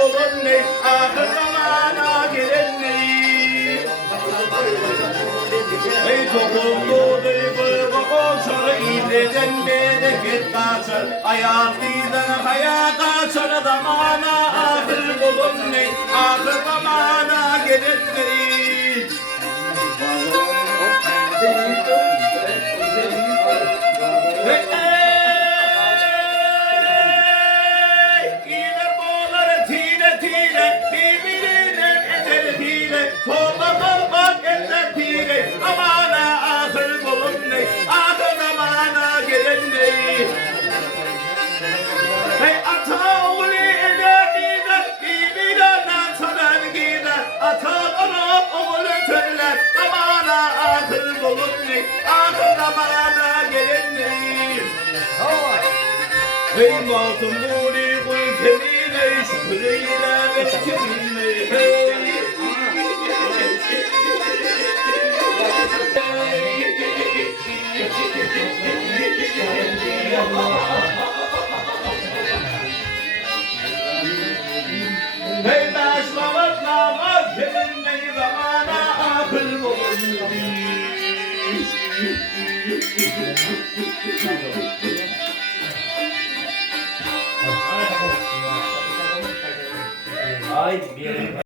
bulun ne ahır zamana gelin ne. Ey toplumlu duygu koşar İbreden bereket kaçar hayatiden hayat kaçar zamana ahır bulun ne ahır zamana gelin ne. Hey mağdum nuri kul kemine şükreyle ve kemine hey. Hey başlamak namaz kemine zamana ahır olsun. Ay bir yere